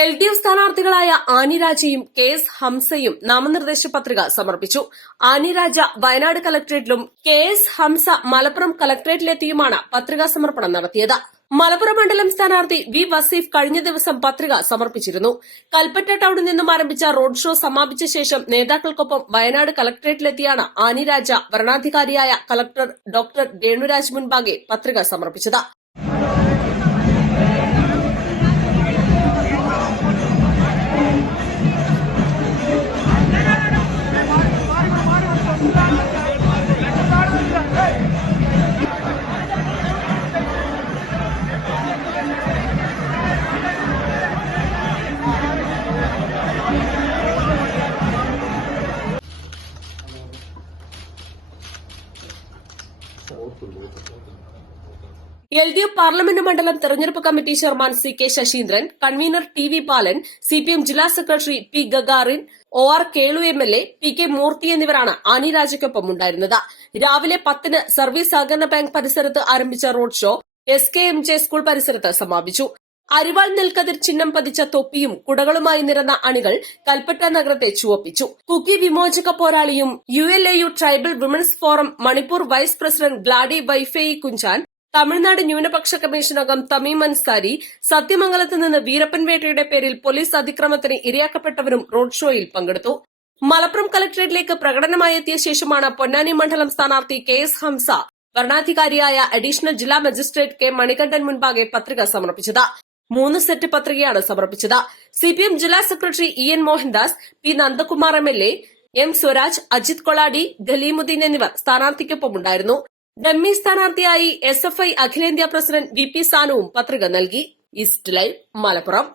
LDF സ്ഥാനാർത്ഥികളായ Annie രാജയും KS ഹംസയും നാമനിർദ്ദേശ പത്രിക സമർപ്പിച്ചു. ആനി രാജ വയനാട് കളക്ടറേറ്റിലും KS ഹംസ മലപ്പുറം കളക്ടറേറ്റിലെത്തിയുമാണ് പത്രികാ സമർപ്പണം നടത്തിയത്. മലപ്പുറം മണ്ഡലം സ്ഥാനാർത്ഥി വി വസീഫ് കഴിഞ്ഞ ദിവസം പത്രിക സമർപ്പിച്ചിരുന്നു. കൽപ്പറ്റ ടൌണിൽ നിന്നും ആരംഭിച്ച റോഡ് ഷോ സമാപിച്ച ശേഷം നേതാക്കൾക്കൊപ്പം വയനാട് കളക്ടറേറ്റിലെത്തിയാണ് ആനി രാജ വരണാധികാരിയായ കളക്ടർ ഡോക്ടർ രേണുരാജ് മുൻപാകെ പത്രിക സമർപ്പിച്ചത്. LDF പാർലമെന്റ് മണ്ഡലം തെരഞ്ഞെടുപ്പ് committee chairman CK Saseendran, convener TV ബാലൻ, CPM ജില്ലാ secretary P Gagarin, OR Kelu MLA, PK മൂർത്തി എന്നിവരാണ് ആനി രാജയ്ക്കൊപ്പം ഉണ്ടായിരുന്നത്. രാവിലെ 10-ന് സർവീസ് സഹകരണ ബാങ്ക് പരിസരത്ത് ആരംഭിച്ച റോഡ് ഷോ SKMJ സ്കൂൾ പരിസരത്ത് സമാപിച്ചു. അരിവാൾ നെൽക്കതിർ ചിഹ്നം പതിച്ച തൊപ്പിയും കുടകളുമായി നിരന്ന അണികൾ കൽപ്പറ്റ നഗരത്തെ ചുവപ്പിച്ചു. കുക്കി വിമോചക പോരാളിയും ULAU tribal women's forum Manipur vice president Gladi Vaiphei Kunchan, Tamil Nadu ന്യൂനപക്ഷ കമ്മീഷൻ അംഗം തമീം അൻസാരി, സത്യമംഗലത്ത് നിന്ന് വീരപ്പൻ വേട്ടയുടെ പേരിൽ പോലീസ് അതിക്രമത്തിന് ഇരയാക്കപ്പെട്ടവരും റോഡ് ഷോയിൽ പങ്കെടുത്തു. മലപ്പുറം കളക്ടറേറ്റിലേക്ക് പ്രകടനമായി എത്തിയ ശേഷമാണ് പൊന്നാനി മണ്ഡലം സ്ഥാനാർത്ഥി KS ഹംസ വരണാധികാരിയായ അഡീഷണൽ ജില്ലാ മജിസ്ട്രേറ്റ് K മണികണ്ഠൻ മുൻപാകെ പത്രിക സമർപ്പിച്ചത്. 3 സെറ്റ് പത്രികയാണ് സമർപ്പിച്ചത്. CPM ജില്ലാ secretary EN Mohandas, P Nandakumar MLA, M Swaraj, Ajith Koladi, Khaleemuddin എന്നിവർ സ്ഥാനാർത്ഥിക്കൊപ്പമുണ്ടായിരുന്നു. ഡമ്മി സ്ഥാനാർത്ഥിയായി SFI അഖിലേന്ത്യാ പ്രസിഡന്റ് VP സാനുവും പത്രിക നൽകി. East Live, Malappuram.